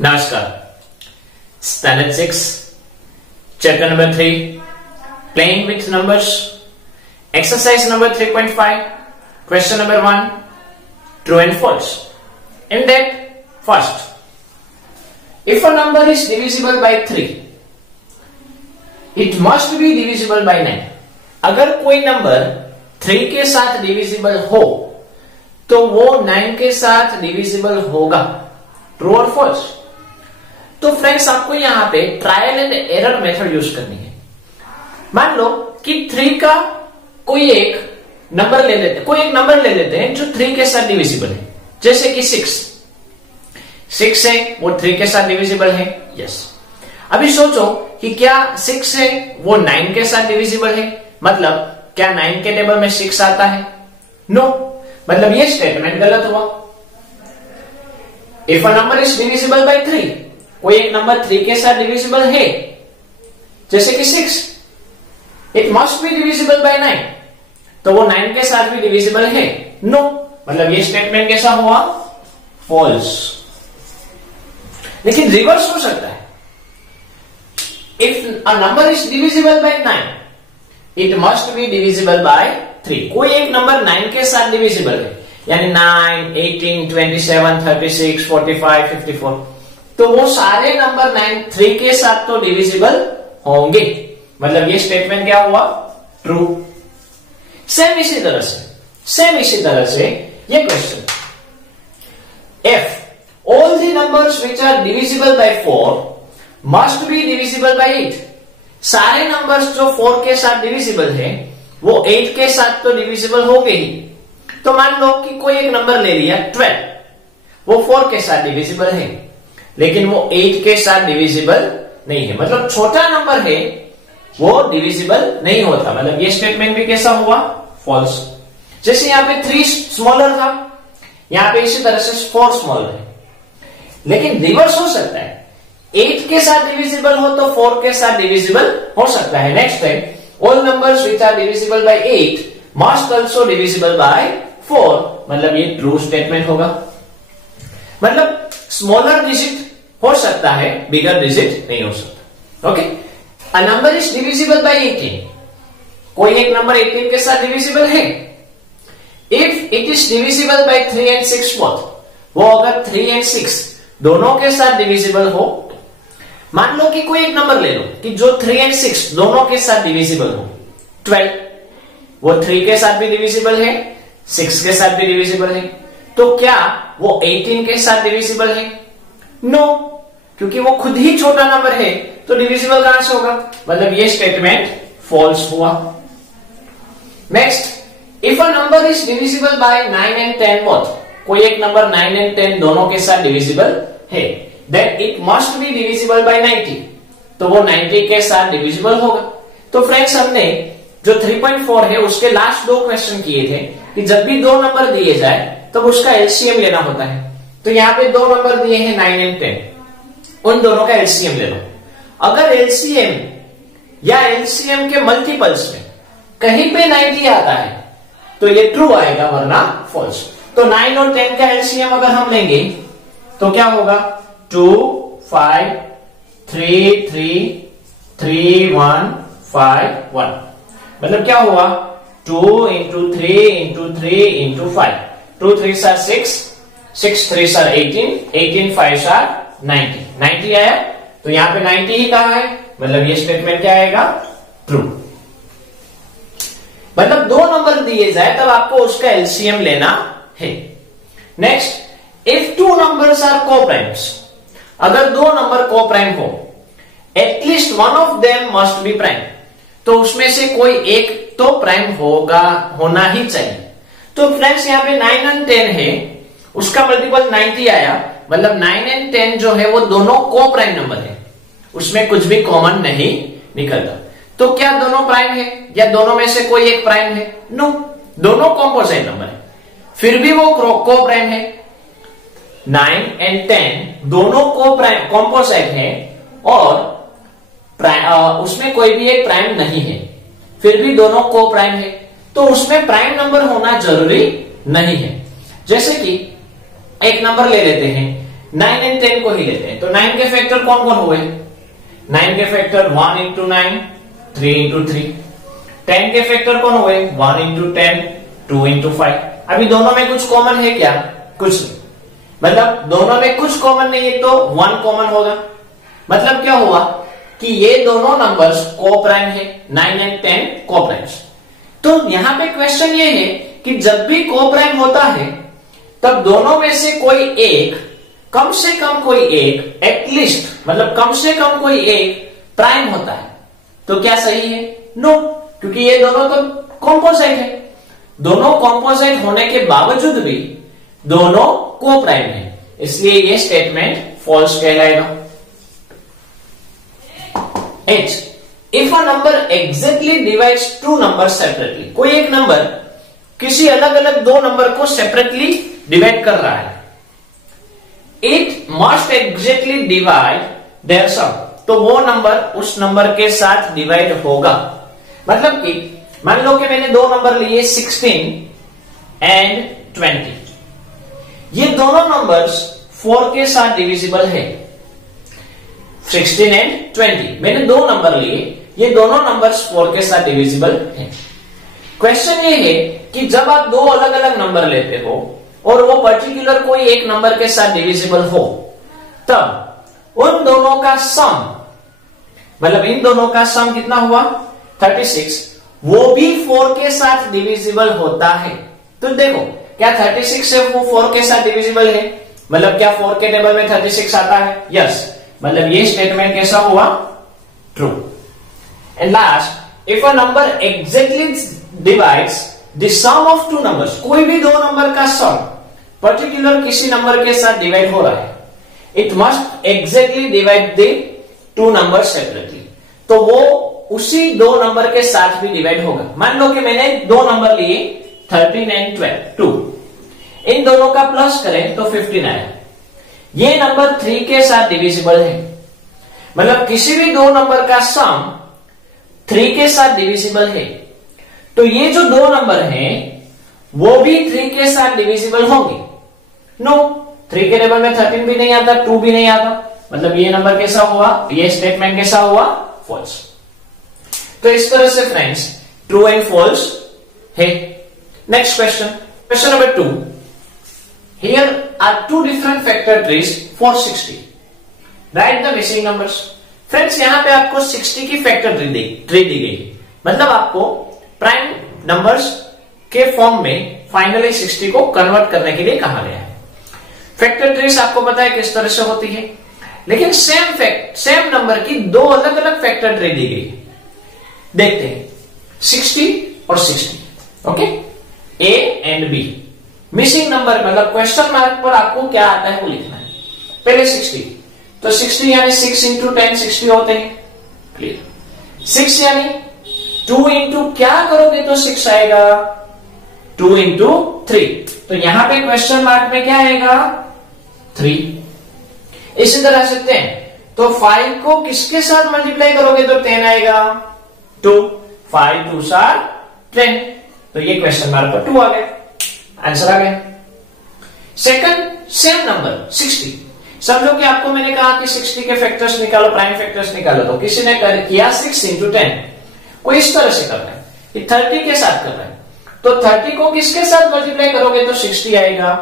Namaskar. Standard 6, chapter number 3, playing with numbers, exercise number 3.5, question number 1, true and false. In that, first, if a number is divisible by 3, it must be divisible by 9. अगर कोई number 3 के साथ divisible हो तो वो 9 के साथ divisible होगा. ट्रू और फॉल्स? तो फ्रेंड्स, आपको यहां पे trial and error method use करनी है. मान लो कि 3 का कोई एक नंबर ले लेते हैं जो 3 के साथ डिविजिबल है. जैसे कि 6 है, वो 3 के साथ डिविजिबल है. यस. अभी सोचो कि क्या 6 है वो 9 के साथ डिविजिबल है. मतलब क्या 9 के टेबल में 6 आता है? नो. मतलब ये स्टेटमेंट गलत हुआ. If a number is divisible bye 3, कोई एक नंबर 3 के साथ डिविजिबल है, जैसे कि 6, it must be divisible bye 9, तो वो 9 के साथ भी डिविजिबल है? नो. मतलब ये स्टेटमेंट कैसा हुआ? फॉल्स. लेकिन रिवर्स हो सकता है. If a number is divisible bye 9, it must be divisible bye 3. कोई एक नंबर 9 के साथ डिविजिबल है, यानी 9, 18, 27, 36, 45, 54, तो वो सारे नंबर 3 के साथ तो डिविजिबल होंगे. मतलब ये स्टेटमेंट क्या हुआ? ट्रू. सेम इसी तरह से ये question, if all the numbers which are divisible by 4 must be divisible by 8. सारे नंबर्स जो 4 के साथ डिविजिबल है वो 8 के साथ तो डिविजिबल हो गए ही. तो मान लो कि कोई एक नंबर ले लिया 12, वो 4 के साथ डिविजिबल है, लेकिन वो 8 के साथ डिविजिबल नहीं है. मतलब छोटा नंबर है वो डिविजिबल नहीं होता. मतलब ये स्टेटमेंट भी कैसा हुआ? फॉल्स. जैसे यहां पे 3 स्मॉलर था, यहां पे इसी तरह से 4 स्मॉलर है. लेकिन रिवर्स हो सकता है. 8 के साथ डिविजिबल हो तो 4 के साथ डिविजिबल हो सकता है. Next time, all numbers which are divisible by 8 must also divisible by 4. मतलब ये ट्रू स्टेटमेंट होगा. मतलब स्मॉलर डिजिट हो सकता है, बिगर डिजिट नहीं हो सकता. Okay. A number is divisible bye 18. कोई एक नंबर 18 के साथ डिविजिबल है. If it is divisible bye 3 and 6 both, वो अगर 3 एंड 6 दोनों के साथ डिविजिबल हो. मान लो कि कोई एक नंबर ले लो कि जो 3 एंड 6 दोनों के साथ डिविजिबल हो. 12, वो 3 के साथ भी डिविजिबल है, 6 के साथ भी डिविजिबल है. तो क्या वो 18 के साथ डिविजिबल है? नो. क्योंकि वो खुद ही छोटा नंबर है, तो डिविजिबल कहां से होगा? मतलब ये स्टेटमेंट फॉल्स हुआ. Next, if a number is divisible bye 9 and 10 both, कोई एक नंबर 9 एंड 10 दोनों के साथ डिविजिबल है, then it must be divisible by 90. तो वो 90 के साथ डिविजिबल होगा. तो फ्रेंड्स, हमने जो 3.4 है उसके लास्ट 2 क्वेश्चन किए थे कि जब भी 2 नंबर दिए जाए तब उसका एलसीएम लेना होता है. तो यहाँ पे 2 नंबर दिए हैं 9 एंड 10, उन दोनों का एलसीएम ले लो. अगर एलसीएम या एलसीएम के मल्टीपल्स में कहीं पे 90 आता है तो ये ट्रू आएगा, वरना फॉल्स. तो 9 और 10 का एलसीएम अगर हम लेंगे तो क्या होगा? 2, 5, 3, 3, 3, 1, 5, 1. मतलब क्या हुआ? 2 into 3 into 3 into 5. 2 3s are 6, 6 3s are 18, 18 5s are 90. 90 आया, तो यहां पे 90 ही कहा है. मतलब ये स्टेटमेंट क्या आएगा? ट्रू. मतलब 2 नंबर दिए जाए तब आपको उसका एलसीएम लेना है. Next, if 2 numbers are coprimes, अगर 2 नंबर कोप्राइम हो, at least one of them must be prime, तो उसमें से कोई एक तो प्राइम होना ही चाहिए. तो फ्रेंड्स, यहाँ पे 9 एंड 10 है, उसका मल्टीपल 90 आया. मतलब 9 एंड 10 जो है वो दोनों कोप्राइम नंबर है, उसमें कुछ भी कॉमन नहीं निकलता. तो क्या दोनों प्राइम है या दोनों में से कोई एक प्राइम है? नो. दोनों कॉम्पोजिट नंबर है, फिर भी वो कोप्राइम है. 9 एंड 10 दोनों कॉम्पोजिट है और उसमें कोई भी एक प्राइम नहीं है, फिर भी दोनों को प्राइम है, तो उसमें प्राइम नंबर होना जरूरी नहीं है. जैसे कि एक नंबर ले लेते हैं 9 एंड 10 को ही लेते हैं। तो 9 के फैक्टर कौन कौन हुए? 9 के फैक्टर 1 इंटू 9, 3 इंटू 3। 10 के फैक्टर कौन हुए? 1 इंटू 10, 2 इंटू 5। अभी दोनों में कुछ कॉमन है क्या? कुछ नहीं। मतलब दोनों में कुछ कॉमन नहीं है तो 1 कॉमन होगा। मतलब क्या हुआ कि ये दोनों नंबर्स को-प्राइम है, 9 एंड 10 को-प्राइम्स। तो यहां पे क्वेश्चन ये है कि जब भी को-प्राइम होता है तब दोनों में से कोई एक, कम से कम कोई एक, एटलीस्ट मतलब कम से कम कोई एक प्राइम होता है। तो क्या सही है? नो, क्योंकि ये दोनों तो कॉम्पोजिट है। दोनों कॉम्पोजिट होने के बावजूद भी दोनों को-प्राइम है, इसलिए ये स्टेटमेंट फॉल्स कहलाएगा। H, if a number exactly divides two numbers separately, कोई एक नंबर किसी अलग अलग दो नंबर को सेपरेटली डिवाइड कर रहा है, it must exactly divide their sum, तो वो नंबर उस नंबर के साथ डिवाइड होगा। मतलब कि मान लो कि मैंने दो नंबर लिए 16 एंड 20, ये दोनों नंबर्स 4 के साथ डिविजिबल है। 16 एंड 20 मैंने दो नंबर लिए, ये दोनों नंबर्स 4 के साथ डिविजिबल हैं। क्वेश्चन ये है कि जब आप दो अलग अलग नंबर लेते हो और वो पर्टिकुलर कोई एक नंबर के साथ डिविजिबल हो, तब उन दोनों का सम, मतलब इन दोनों का सम कितना हुआ? 36, वो भी 4 के साथ डिविजिबल होता है। तो देखो, क्या 36 से वो 4 के साथ डिविजिबल है? मतलब क्या 4 के टेबल में 36 आता है? यस, मतलब ये स्टेटमेंट कैसा हुआ? True. And last, if a number exactly divides the sum of two numbers, कोई भी दो नंबर का सम पर्टिकुलर किसी नंबर के साथ डिवाइड हो रहा है, it must exactly divide the two number separately, तो वो उसी दो नंबर के साथ भी डिवाइड होगा। मान लो कि मैंने दो नंबर लिए 13 एंड 2, इन दोनों का प्लस करें तो 15 आया। ये नंबर 3 के साथ डिविजिबल है, मतलब किसी भी दो नंबर का सम 3 के साथ डिविजिबल है, तो ये जो दो नंबर हैं वो भी 3 के साथ डिविजिबल होंगे। नो, 3 के टेबल में 13 भी नहीं आता, 2 भी नहीं आता, मतलब ये नंबर कैसा हुआ? ये स्टेटमेंट कैसा हुआ? फॉल्स। तो इस तरह से फ्रेंड्स ट्रू एंड फॉल्स है। Next question, question number 2, here are two different factor trees for 60, write the missing numbers। Friends यहां पे आपको 60 की फैक्टर ट्री दी गई, मतलब आपको प्राइम नंबर्स के फॉर्म में फाइनली 60 को कन्वर्ट करने के लिए कहा गया है। फैक्टर ट्रीज आपको पता है किस तरह से होती है, लेकिन सेम नंबर की दो अलग अलग फैक्टर ट्री दी गई है। देखते हैं 60 और 60, okay, A and B. Missing number मतलब क्वेश्चन मार्क पर आपको क्या आता है वो लिखना है। पहले 60, तो 60 यानी 6 इंटू 10 60 होते हैं, क्लियर। 6 यानी 2 इंटू क्या करोगे तो 6 आएगा, 2 इंटू 3, तो यहां पे क्वेश्चन मार्क में क्या आएगा? 3। इसी तरह से 10, तो 5 को किसके साथ मल्टीप्लाई करोगे तो 10 आएगा, 2, 5 2 10, तो ये क्वेश्चन मार्क पर 2 आ गया, आंसर आ गया। सेकंड सेम नंबर 60, समझो कि आपको मैंने कहा कि 60 के फैक्टर्स निकालो, प्राइम फैक्टर्स निकालो, तो किसी ने किया 6 इंटू 10, कोई इस तरह से कर रहा है कि 30 के साथ कर रहा है, तो 30 को किसके साथ मल्टीप्लाई करोगे तो 60 आएगा।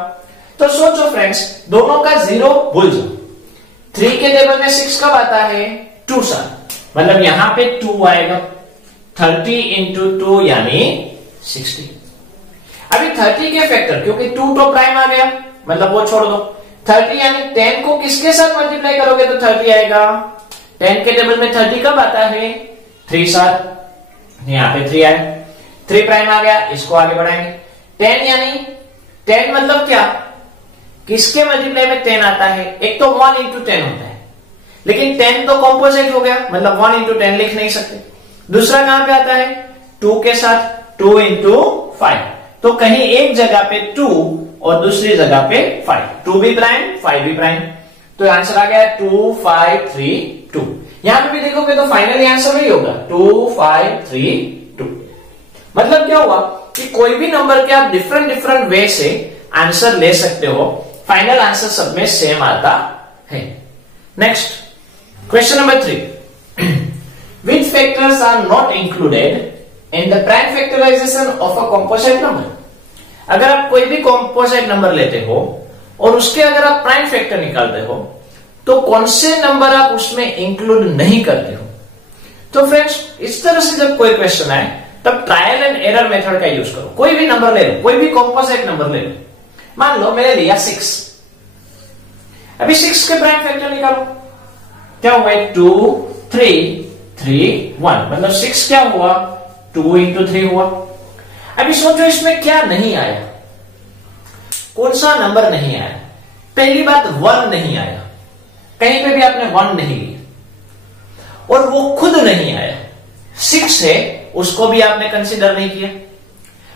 तो सोचो फ्रेंड्स, दोनों का जीरो भूल जाओ। 3 के टेबल में 6 कब आता है? 2 साथ, मतलब यहां पे 2 आएगा, 30 इंटू 2 यानी 60। अभी 30 के फैक्टर, क्योंकि 2 तो प्राइम आ गया, मतलब वो छोड़ दो, 30 यानी 10 को किसके साथ मल्टीप्लाई करोगे तो 30 आएगा। 10 के टेबल में 30 कब आता है? 3 साथ, यहां पे 3 आए, 3 प्राइम आ गया, इसको आगे बढ़ाएंगे। 10 यानी 10 मतलब क्या, किसके मल्टीप्लाई में 10 आता है? एक तो 1 इंटू 10 होता है, लेकिन 10 तो कॉम्पोजिट हो गया, मतलब 1 इंटू 10 लिख नहीं सकते। दूसरा कहां पे आता है? 2 के साथ, 2 इंटू 5, तो कहीं एक जगह पे 2 और दूसरी जगह पे 5, 2 भी प्राइम 5 भी प्राइम, तो आंसर आ गया 2 5 3 2। यहां पे भी देखोगे तो फाइनली आंसर वही होगा 2 5 3 2। मतलब क्या हुआ कि कोई भी नंबर के आप डिफरेंट वे से आंसर ले सकते हो, फाइनल आंसर सब में सेम आता है। Next question number 3, which factors are not included in the prime factorization of a composite number? अगर आप कोई भी composite नंबर लेते हो और उसके अगर आप प्राइम फैक्टर निकालते हो तो कौन से नंबर आप उसमें इंक्लूड नहीं करते हो? तो फ्रेंड्स इस तरह से जब कोई क्वेश्चन आए तब ट्रायल एंड एरर मेथड का यूज करो। कोई भी नंबर ले लो, कोई भी कॉम्पोजिट नंबर ले लो। मान लो मैंने लिया 6, अभी 6 के प्राइम फैक्टर निकालो। क्या हुआ? 2 3 3 1, मतलब 6 क्या हुआ? 2 इंटू 3 हुआ। अभी सोचो इसमें क्या नहीं आया, कौन सा नंबर नहीं आया? पहली बात 1 नहीं आया, कहीं पे भी आपने 1 नहीं लिया और वो खुद नहीं आया। 6 है उसको भी आपने कंसीडर नहीं किया।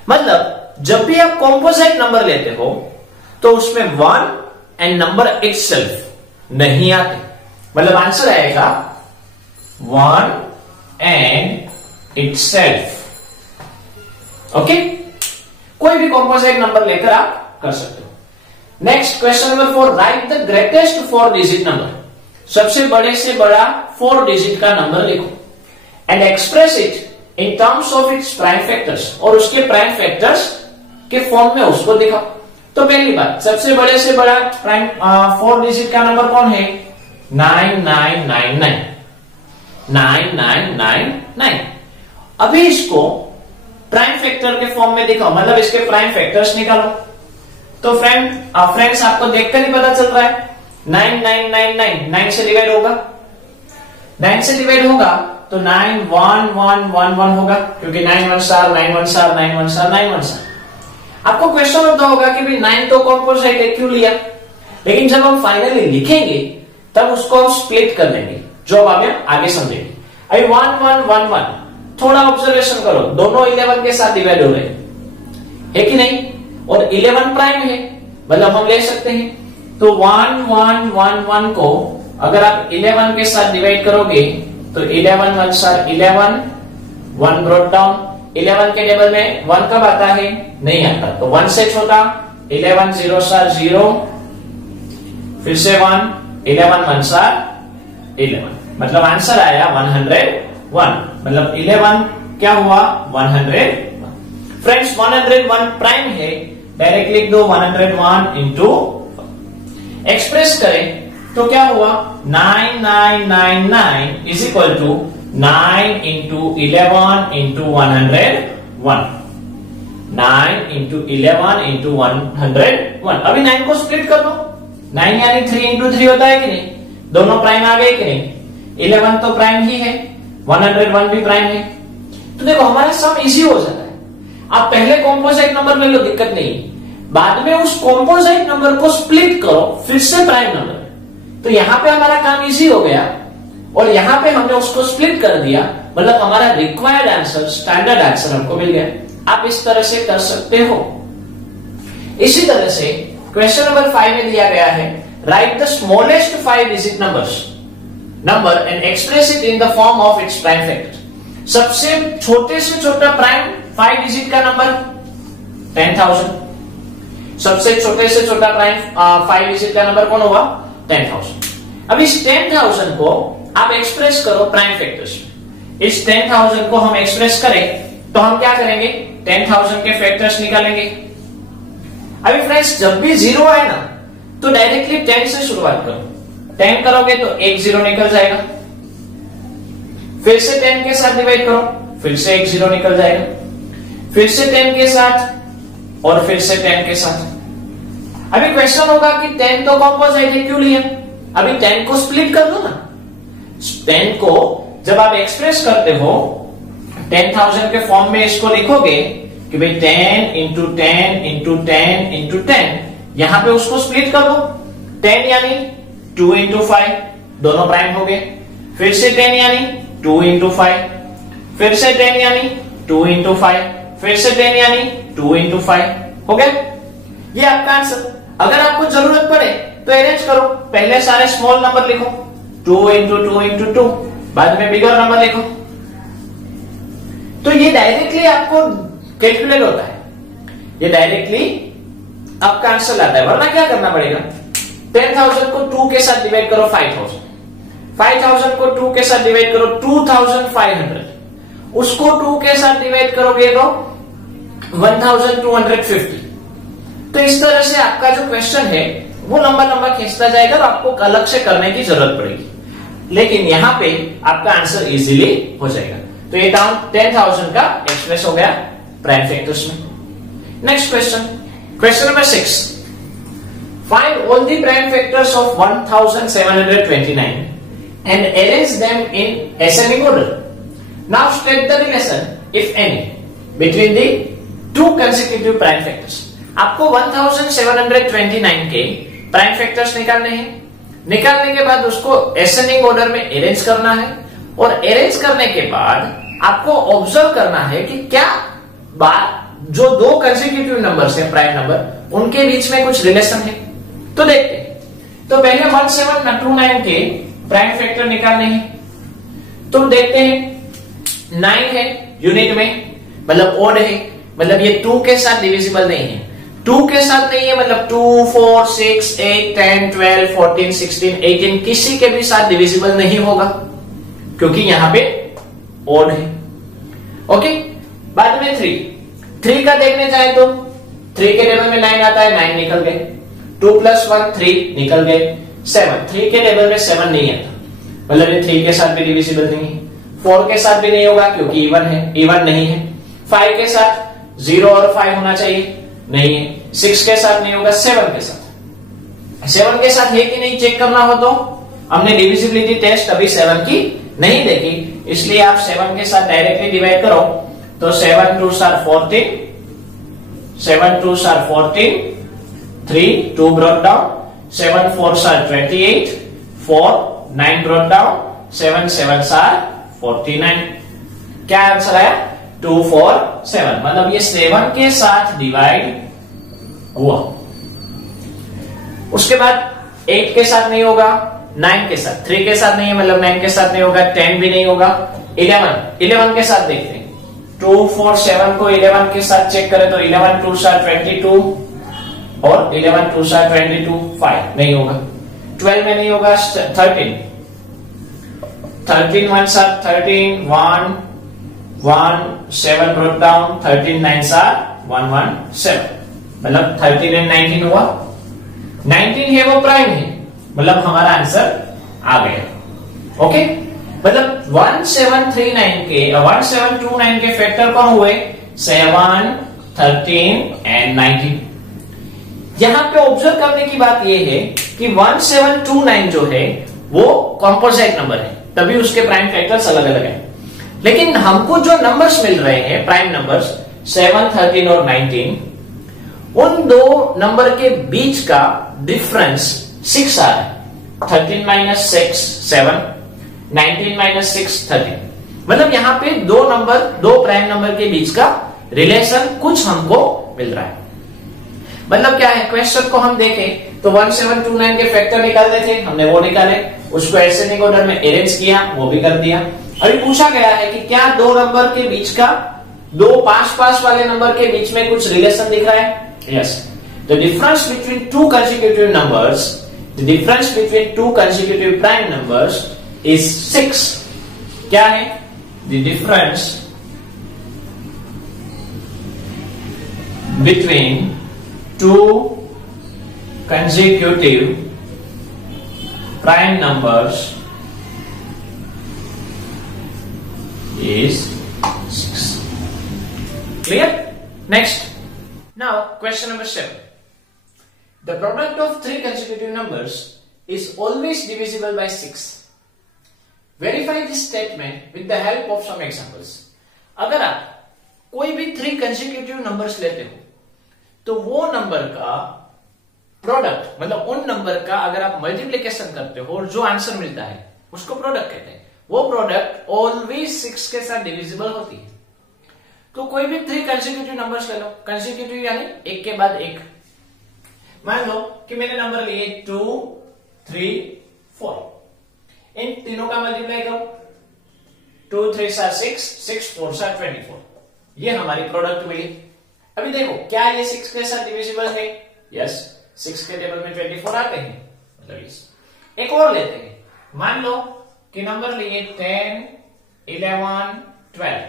मतलब जब भी आप कॉम्पोजिट नंबर लेते हो तो उसमें 1 एंड नंबर इटसेल्फ नहीं आते। मतलब आंसर आएगा 1 एंड इटसेल्फ। ओके, कोई भी कॉम्पोजिट नंबर लेकर आप कर सकते हो। Next question number 4, right the greatest 4 digit number. सबसे बड़े से बड़ा 4 डिजिट का नंबर लिखो and express it in terms of its prime factors, और उसके प्राइम फैक्टर्स के फॉर्म में उसको दिखाओ। तो पहली बात, सबसे बड़े से बड़ा प्राइम 4 डिजिट का नंबर कौन है? 9999 9999। अभी इसको प्राइम फैक्टर के फॉर्म में दिखाओ, मतलब इसके प्राइम फैक्टर्स निकालो। तो फ्रेंड्स आपको देखकर ही पता चल रहा है 9999 9 से डिवाइड होगा, 9 से डिवाइड होगा तो 91111 होगा, क्योंकि 9 1 स्टार 9 1 स्टार 9 1 स्टार 9 1 स्टार। आपको क्वेश्चन होता होगा कि भाई 9 तो कॉम्पोजिट है क्यों लिया, लेकिन जब हम फाइनली लिखेंगे तब उसको हम स्प्लिट कर देंगे, जो अब हम आगे समझेंगे। अभी 1 1 1 1, थोड़ा ऑब्जर्वेशन करो, दोनों 11 के साथ डिवाइड हो रहे हैं, है कि नहीं? और 11 प्राइम है, मतलब हम ले सकते हैं। तो 1 1 1 1 को अगर आप 11 के साथ डिवाइड करोगे तो 11 1 स्टार 11, 1 ब्रॉट डाउन, 11 के टेबल में 1 कब आता है? नहीं आता, तो 1 से छोटा 11 0 स्टार 0, फिर से 1 11 1 स्टार 11, मतलब आंसर आया 101। मतलब 11 क्या हुआ? 101। फ्रेंड्स 101 प्राइम है, डायरेक्ट लिख दो 101 इंटू, एक्सप्रेस करें तो क्या हुआ? 9999 is equal to 9 into 11 into 101, 9 into 11 into 101। अभी 9 को स्प्लिट कर दो, 9 यानी 3 इंटू 3 होता है कि नहीं? दोनों प्राइम आ गए कि नहीं? 11 तो प्राइम ही है, 101 भी प्राइम है। तो देखो हमारा सम इजी हो जाता है। आप पहले कॉम्पोजिट नंबर ले लो, दिक्कत नहीं, बाद में उस कॉम्पोजिट नंबर को स्प्लिट करो, फिर से प्राइम नंबर, तो यहां पे हमारा काम इजी हो गया और यहां पे हमने उसको स्प्लिट कर दिया, मतलब हमारा रिक्वायर्ड आंसर, स्टैंडर्ड आंसर हमको मिल गया। आप इस तरह से कर सकते हो। इसी तरह से क्वेश्चन नंबर 5 में दिया गया है, right the smallest 5 digit number and express it in the form of its prime factor. सबसे छोटे से छोटा प्राइम 5 डिजिट का नंबर 10,000। सबसे छोटे से छोटा प्राइम 5 डिजिट का नंबर कौन होगा? 10,000। अब इस 10,000 को आप एक्सप्रेस करो प्राइम फैक्टर्स में। इस 10,000 को हम एक्सप्रेस करें तो हम क्या करेंगे? 10,000 के फैक्टर्स निकालेंगे। अभी फ्रेंड्स जब भी 0 आए ना तो डायरेक्टली 10 से शुरुआत करो। 10 करोगे तो एक 0 निकल जाएगा, फिर से 10 के साथ डिवाइड करो, फिर से एक 0 निकल जाएगा, फिर से 10 के साथ और फिर से 10 के साथ। अभी क्वेश्चन होगा कि 10 तो कॉम्पोजिट है क्यों लिया? अभी 10 को स्प्लिट कर दो ना। 10 को जब आप एक्सप्रेस करते हो 10,000 के फॉर्म में इसको लिखोगे कि भाई 10 इंटू 10 इंटू 10 इंटू 10, यहां पे उसको स्प्लिट कर दो। 10 यानी 2 इंटू 5, दोनों प्राइम हो गए। फिर से 10 यानी 2 इंटू 5, फिर से 10 यानी 2 इंटू 5, फिर से 10 यानी 2 इंटू 5 हो गया। ये आपका आंसर। अगर आपको जरूरत पड़े तो अरेंज करो, पहले सारे स्मॉल नंबर लिखो, 2 इंटू 2 इंटू 2, बाद में बिगर नंबर लिखो। तो ये डायरेक्टली आपको कैलकुलेट होता है, ये डायरेक्टली आपका आंसर लाता है, वरना क्या करना पड़ेगा, 10,000 को 2 के साथ डिवाइड करो 5,000, 5,000 को 2 के साथ डिवाइड करो 2,500, उसको 2 के साथ डिवाइड करोगे तो 1,250। तो इस तरह से आपका जो क्वेश्चन है वो लंबा लंबा खींचता जाएगा और आपको अलग से करने की जरूरत पड़ेगी, लेकिन यहां पे आपका आंसर इजीली हो जाएगा। तो ये 10,000 का एक्सप्रेस हो गया प्राइम फैक्टर्स में। Next question, question number 6, find all the prime factors of 1729 and arrange them in ascending order. Now state the relation, if any, between the two consecutive prime factors. आपको 1729 के prime factors निकालने हैं, निकालने के बाद उसको ascending order में arrange करना है, और अरेंज करने के बाद आपको ऑब्जर्व करना है कि क्या जो दो कंसेक्यूटिव नंबर्स हैं प्राइम नंबर, उनके बीच में कुछ रिलेशन है। तो देखते हैं। तो पहले 1729 के प्राइम फैक्टर निकालने हैं। तो देखते हैं 9 है यूनिट में, मतलब ओड है, मतलब ये 2 के साथ डिविजिबल नहीं है, 2 के साथ नहीं है, मतलब 2, 4, 6, 8, 10, 12, 14, 16, 18 किसी के भी साथ डिविजिबल नहीं होगा, क्योंकि यहां पे ओड है। ओके, बाद में 3 का देखने जाए तो 3 के टेबल में 9 आता है, 9 निकल गए, 2 + 1 3 निकल गए, 7 3 के टेबल में 7 नहीं आता, मतलब ये 3 के साथ भी डिविजिबल नहीं है, 4 के साथ भी नहीं होगा क्योंकि इवन है, इवन नहीं है, 5 के साथ 0 और 5 होना चाहिए, नहीं है, 6 के साथ नहीं होगा, 7 के साथ है कि नहीं चेक करना हो तो हमने डिविजिबिलिटी टेस्ट अभी 7 की नहीं देखी, इसलिए आप 7 के साथ डायरेक्टली डिवाइड करो तो 7 2s are 14, 7 2s are 14, 3 2 brought down, 7 4s are 28, 4 9 brought down, 7 7s are 49। क्या आंसर आया? 2 4 7, मतलब ये 7 के साथ डिवाइड हुआ। उसके बाद 8 के साथ नहीं होगा, 9 के साथ, 3 के साथ नहीं है, मतलब 9 के साथ नहीं होगा, 10 भी नहीं होगा, 11 के साथ देखते हैं। 2 4 7 को 11 के साथ चेक करें तो 11 2s are 22 और 11 2s are 22, 5 नहीं होगा, 12 में नहीं होगा, 13 1s are 13, 1 1 7 brought down, 13 9s are 1 1 7, मतलब 13 और 19 हुआ, 19 है वो प्राइम है, मतलब हमारा आंसर आ गया। ओके, मतलब 1729 के फैक्टर कौन हुए? 7 13 एंड 19। यहां पे ऑब्जर्व करने की बात यह है कि 1729 जो है वो कॉम्पोजिट नंबर है, तभी उसके प्राइम फैक्टर्स अलग अलग हैं, लेकिन हमको जो नंबर्स मिल रहे हैं प्राइम नंबर्स 7 13 और 19, उन दो नंबर के बीच का डिफरेंस 6 आ रहा है। 13 - 6 7, 19 - 6 13, मतलब यहां पे दो प्राइम नंबर के बीच का रिलेशन कुछ हमको मिल रहा है। मतलब क्या है, क्वेश्चन को हम देखें तो 1729 के फैक्टर निकालने थे, हमने वो निकाले, उसको एसेंडिंग ऑर्डर में अरेंज किया, वो भी कर दिया। अभी पूछा गया है कि क्या दो नंबर के बीच का, दो पास वाले नंबर के बीच में कुछ रिलेशन दिख रहा है? Yes, the difference between two consecutive numbers, the difference between two consecutive prime numbers is 6। क्या है? The difference between two consecutive prime numbers is 6. Clear? Next. Now question number 7. The product of three consecutive numbers is always divisible by 6. Verify this statement with the help of some examples. अगर आप कोई भी 3 consecutive numbers लेते हो तो वो number का product, मतलब उन नंबर का अगर आप मल्टीप्लीकेशन करते हो और जो आंसर मिलता है उसको प्रोडक्ट कहते हैं, वो प्रोडक्ट ऑलवेज 6 के साथ डिविजिबल होती है। तो कोई भी 3 कंसेक्यूटिव नंबर्स ले लो, कंसेक्यूटिव यानी एक के बाद एक। मान लो कि मैंने नंबर लिए 2 3 4, इन तीनों का मल्टीप्लाई करो, 2 3 6, 6 4 24, ये हमारी प्रोडक्ट मिली। अभी देखो क्या ये 6 के साथ डिविजिबल है? यस 6 के टेबल में 24 आते हैं, मतलब यस। एक और लेते हैं, मान लो कि नंबर लिए 10, 11, 12,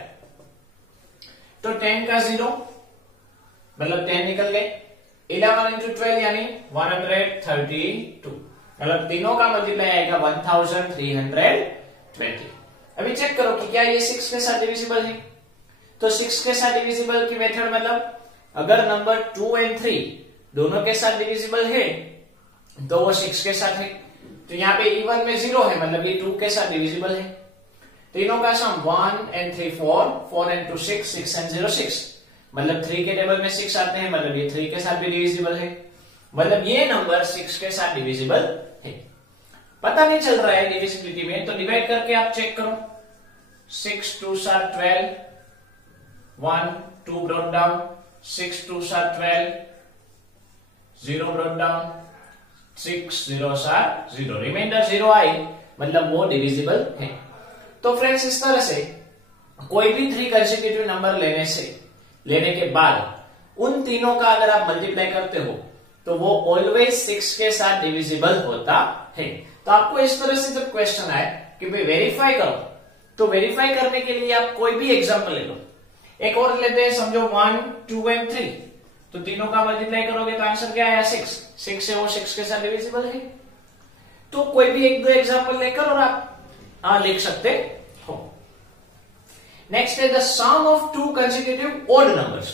तो 10 का 0 मतलब 10 निकल गए, 11 इंटू 12 यानी 132, मतलब तीनों का मल्टीप्लाई आएगा 1320। अभी चेक करो कि क्या ये 6 के साथ डिविजिबल है। तो 6 के साथ डिविजिबल की मेथड मतलब अगर नंबर 2 एंड 3 दोनों के साथ डिविजिबल है तो वो 6 के साथ है। तो यहाँ पे इवन में 0 है, मतलब ये 2 के साथ डिविजिबल है। तीनों का सम 1 एंड 3 4, 4 एंड 2 6, 6 एंड 0 6, मतलब 3 के टेबल में 6 आते हैं, मतलब ये 3 के साथ भी डिविजिबल है, मतलब ये नंबर 6 के साथ डिविजिबल है। पता नहीं चल रहा है डिविजिबिलिटी में, तो डिवाइड करके आप चेक करो। 6 2 12, 1 2 brought down, 6 2 12, 0 brought down, 6 0 0, remainder 0 आई, मतलब वो डिविजिबल है। तो फ्रेंड्स इस तरह से कोई भी 3 कंसेक्यूटिव नंबर लेने के बाद उन तीनों का अगर आप मल्टीप्लाई करते हो तो वो ऑलवेज 6 के साथ डिविजिबल होता है। तो आपको इस तरह से जब क्वेश्चन आए कि भाई वेरीफाई करो, तो वेरीफाई करने के लिए आप कोई भी एग्जांपल ले लो। एक और लेते हैं, समझो 1 2 एंड 3, तो तीनों का मल्टीप्लाई करोगे तो आंसर क्या आया 6, 6 से वो 6 के साथ डिविजिबल है। तो कोई भी 1-2 एग्जांपल लेकर और आप लिख सकते हो। नेक्स्ट है the sum of 2 consecutive odd numbers.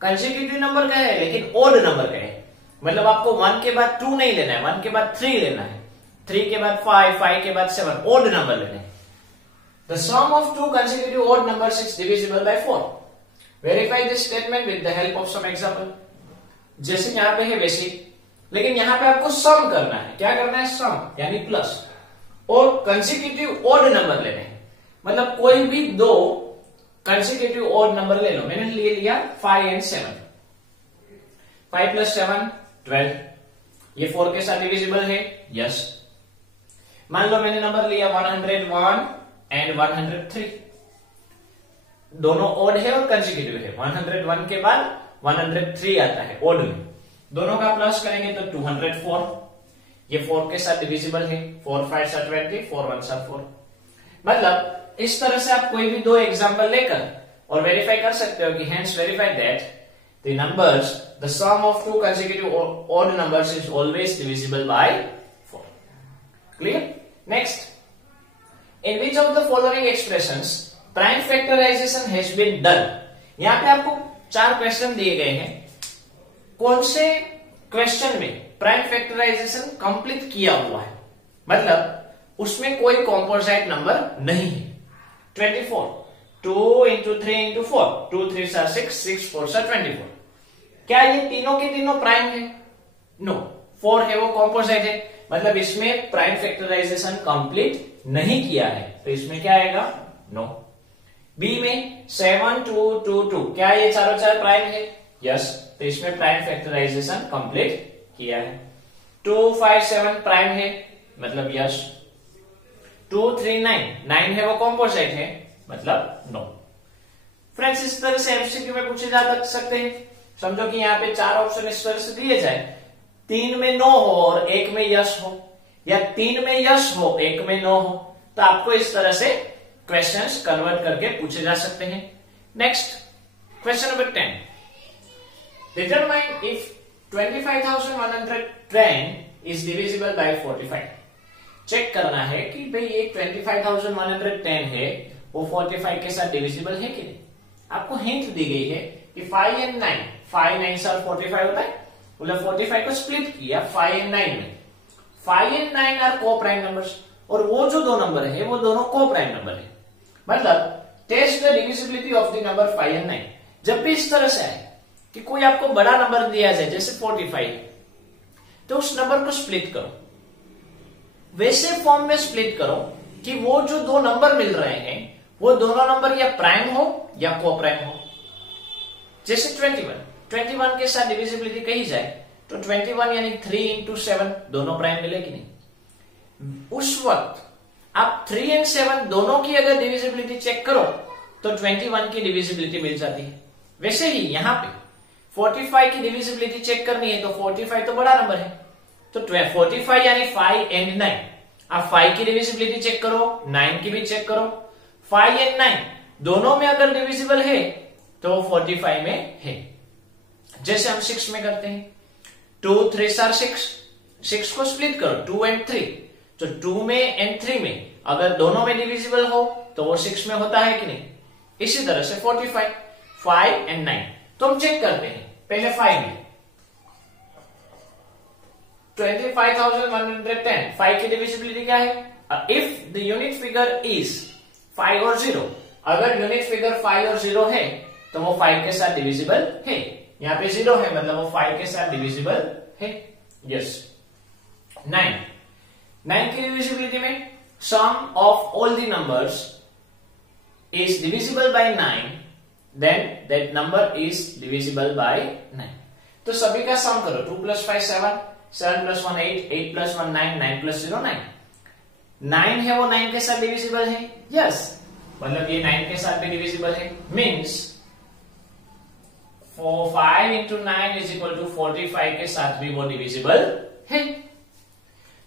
Consecutive number का है लेकिन ऑड नंबर का है, मतलब आपको 1 के बाद 2 नहीं लेना है, 1 के बाद 3 लेना है, 3 के बाद 5, 5 के बाद 7, ऑड नंबर लेना है। The sum of 2 consecutive odd numbers is divisible by 4। Verify this statement with the help of some example. जैसे यहां पे है वैसे, लेकिन यहां पे आपको सम करना है। क्या करना है? सम यानी प्लस, और कंसेक्यूटिव ऑड नंबर लेने हैं, मतलब कोई भी 2 कंसेक्यूटिव ऑड नंबर ले लो। मैंने ले लिया 5 एंड 7, 5 प्लस 7 12, ये 4 के साथ डिविजिबल है, यस। मान लो मैंने नंबर लिया 101 एंड 103, दोनों ऑड है और कंसेक्यूटिव है। 101 के बाद 103 आता है ऑड में, दोनों का प्लस करेंगे तो 204, ये 4 के साथ डिविजिबल है, 4 5 20, 4 1 4। मतलब इस तरह से आप कोई भी 2 एग्जांपल लेकर और वेरीफाई कर सकते हो कि hence verify that the numbers the sum of 2 consecutive odd numbers is always divisible by 4. Clear? Next, in which of the following expressions prime factorization has been done? यहां पे आपको 4 क्वेश्चन दिए गए हैं, कौन से क्वेश्चन में प्राइम फैक्टराइजेशन कंप्लीट किया हुआ है, मतलब उसमें कोई कॉम्पोजिट नंबर नहीं है। 24, 2 into 3 into 4, 2 3s are 6, 6 4s are 24। क्या ये तीनों के तीनों प्राइम है? नो, 4 है वो कॉम्पोजिट है, मतलब इसमें प्राइम फैक्टराइजेशन कंप्लीट नहीं किया है, तो इसमें क्या आएगा? नो। बी में 7 2 2 2, क्या ये चारों चार प्राइम है? यस, तो इसमें प्राइम फैक्टराइजेशन कंप्लीट किया है। 2 5 7 प्राइम है, मतलब यस। 2 3 9, 9 है वो कॉम्पोजिट है, मतलब नो। फ्रेंड्स इस तरह से एमसीक्यू में पूछे जा सकते हैं। समझो कि यहाँ पे 4 ऑप्शन इस तरह से दिए जाए, 3 में नो हो और 1 में यस हो, या 3 में यस हो 1 में नो हो, तो आपको इस तरह से क्वेश्चंस कन्वर्ट करके पूछे जा सकते हैं। Next question number 10, determine if 25,110 is divisible by 45। Check करना है कि भाई ये 25,110 है वो 45 के साथ डिविजिबल है कि नहीं। आपको हिंट दी गई है कि 5 एंड 9, 5 9 से 45 होता है, मतलब 45 को स्प्लिट किया 5 एंड 9 में। 5 एंड 9 आर को प्राइम नंबर्स, और वो जो 2 नंबर है वो दोनों को प्राइम नंबर है। मतलब test the divisibility of the number 5 and 9। जब भी इस तरह से आए कि कोई आपको बड़ा नंबर दिया जाए जैसे 45, तो उस नंबर को स्प्लिट करो, वैसे फॉर्म में स्प्लिट करो कि वो जो 2 नंबर मिल रहे हैं वो दोनों नंबर या प्राइम हो या को प्राइम हो। जैसे 21 के साथ डिविजिबिलिटी कही जाए तो 21 यानी 3 into 7 दोनों प्राइम मिले कि नहीं। उस वक्त आप 3 and 7 दोनों की अगर डिविजिबिलिटी चेक करो तो 21 की डिविजिबिलिटी मिल जाती है। वैसे ही यहां पे 45 की डिविजिबिलिटी चेक करनी है, तो 45 तो बड़ा नंबर है, तो 45 यानी 5 एंड 9। आप 5 की डिविजिबिलिटी चेक करो, 9 की भी चेक करो। 5 एंड 9 दोनों में अगर डिविजिबल है तो 45 में है। जैसे हम 6 में करते हैं, 2 3 आर 6, 6 को स्प्लिट करो 2 एंड 3, तो 2 में एंड 3 में अगर दोनों में डिविजिबल हो तो वो 6 में होता है कि नहीं। इसी तरह से 45, 5 एंड 9, तो हम चेक करते हैं पहले 5 में। 25,110, 5 की डिविजिबिलिटी क्या है? If the unit figure is 5 और 0, अगर यूनिट फिगर 5 और 0 है तो वो 5 के साथ डिविजिबल है। यहाँ पे 0 है मतलब वो 5 के साथ डिविजिबल है। यस। 9 की डिविजिबिलिटी में sum of all the numbers is divisible by 9, then that number is divisible by 9। तो सभी का सम करो, 2 + 5 7, 7 + 1 8, 8 + 1 9, 9 + 0 9। 9 है वो 9 के साथ डिविजिबल है। यस, मतलब ये 9 के साथ भी डिविजिबल है। मीन्स 5 × 9 = 45 के साथ भी वो डिविजिबल है।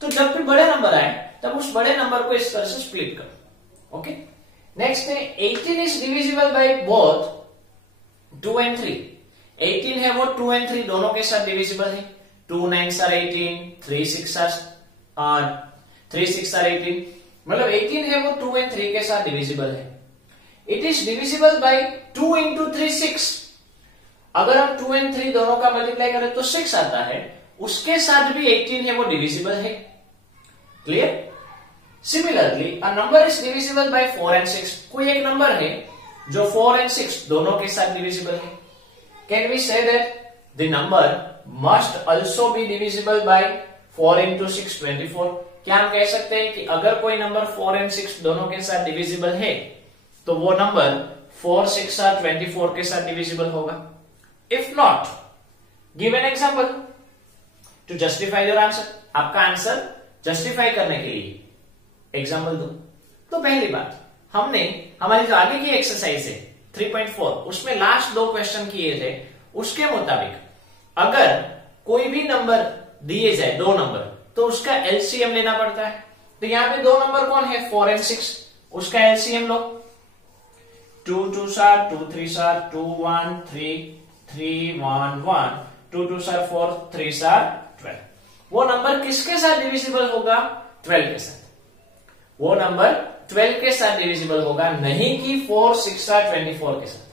तो जब भी बड़े नंबर आए तब उस बड़े नंबर को इस तरह से स्प्लिट करो। ओके। नेक्स्ट है 18 is divisible by both 2 and 3। 18 है वो 2 एंड 3 दोनों के साथ डिविजिबल है। 2 9s are 18, 3 6s are 18, मतलब 18 है वो 2 एंड 3 के साथ डिविजिबल है। It is divisible bye 2 × 3 6। अगर हम 2 एंड 3 दोनों का मल्टीप्लाई करें तो 6 आता है, उसके साथ भी 18 है वो डिविजिबल है। Clear? Similarly, a number is divisible by 4 and 6। कोई एक नंबर है जो 4 and 6 दोनों के साथ डिविजिबल है। Can we say that the number must also be divisible by 4 × 6 24? क्या हम कह सकते हैं कि अगर कोई नंबर 4 and 6 दोनों के साथ डिविजिबल है तो वो नंबर 4 6 are 24 के साथ डिविजिबल होगा? If not, give an example to justify your answer। आपका आंसर जस्टिफाई करने के लिए एग्जाम्पल दो। तो पहली बात, हमने हमारी जो आगे की एक्सरसाइज है 3.4 उसमें लास्ट 2 क्वेश्चन किए थे, उसके मुताबिक अगर कोई भी नंबर दिए जाए 2 नंबर तो उसका एलसीएम लेना पड़ता है। तो यहाँ पे 2 नंबर कौन है? 4 and 6, उसका LCM low. 2 2s are 2 3s are 2 1 3 3 1 1, 2 2s are 4 3s are 12। वो नंबर किसके साथ डिविजिबल होगा? 12 के साथ। वो नंबर 12 के साथ डिविजिबल होगा, नहीं कि 4 6 are 24 के साथ।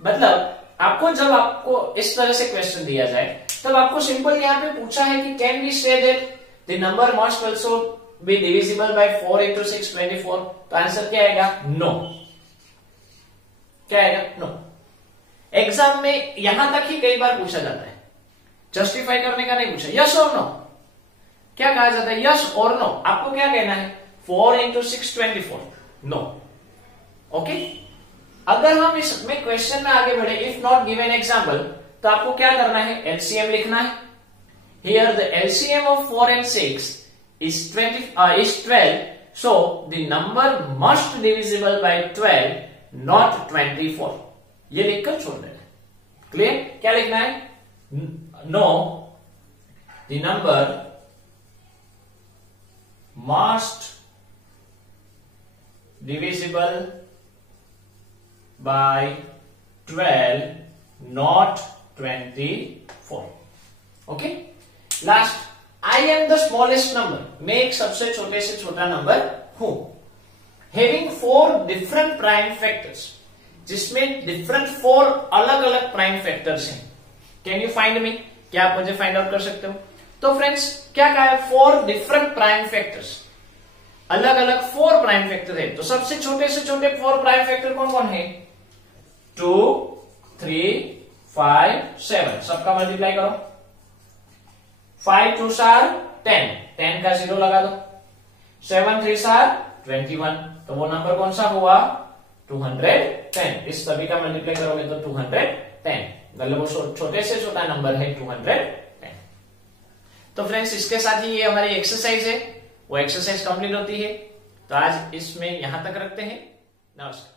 मतलब आपको जब आपको इस तरह से क्वेश्चन दिया जाए तब आपको सिंपल यहाँ पे पूछा है कि can we say that the number must also be divisible by 4 × 6 24। तो आंसर क्या आएगा? नो। क्या आएगा? नो। एग्जाम में यहां तक ही कई बार पूछा जाता है, जस्टिफाई करने का नहीं पूछा। यस और नो क्या कहा जाता है? यस और नो। आपको क्या कहना है? 4 × 6 24, नो। ओके। अगर हम इसमें क्वेश्चन में आगे बढ़े, इफ नॉट गिवन एग्जाम्पल, तो आपको क्या करना है? एलसीएम लिखना है। Here the LCM of 4 and 6 is 12, so the number must divisible by 12, not 24। ये लिखकर छोड़ देना है। क्लियर? क्या लिखना है? No, the number must divisible by 12, not 24। Okay. Last, I am the smallest number. मैं एक सबसे छोटे से छोटा नंबर हूं। हैविंग 4 डिफरेंट प्राइम फैक्टर्स, जिसमें डिफरेंट 4 अलग अलग प्राइम फैक्टर्स हैं। Can you find me? क्या आप मुझे फाइंड आउट कर सकते हो? तो फ्रेंड्स क्या कहा है? 4 डिफरेंट प्राइम फैक्टर्स, अलग अलग 4 प्राइम फैक्टर है। तो सबसे छोटे से छोटे 4 प्राइम फैक्टर कौन कौन है? 2 3 5 7। सबका मल्टीप्लाई करो। 5 2s are 10, 10 का 0 लगा दो। 7 3s are 21, तो वो नंबर कौन सा हुआ? 210। इस सभी का मल्टीप्लाई करोगे तो 210, मतलब वो छोटे से छोटा नंबर है 210। तो फ्रेंड्स इसके साथ ही ये हमारी एक्सरसाइज है, वो एक्सरसाइज कंप्लीट होती है। तो आज इसमें यहां तक रखते हैं। नमस्कार।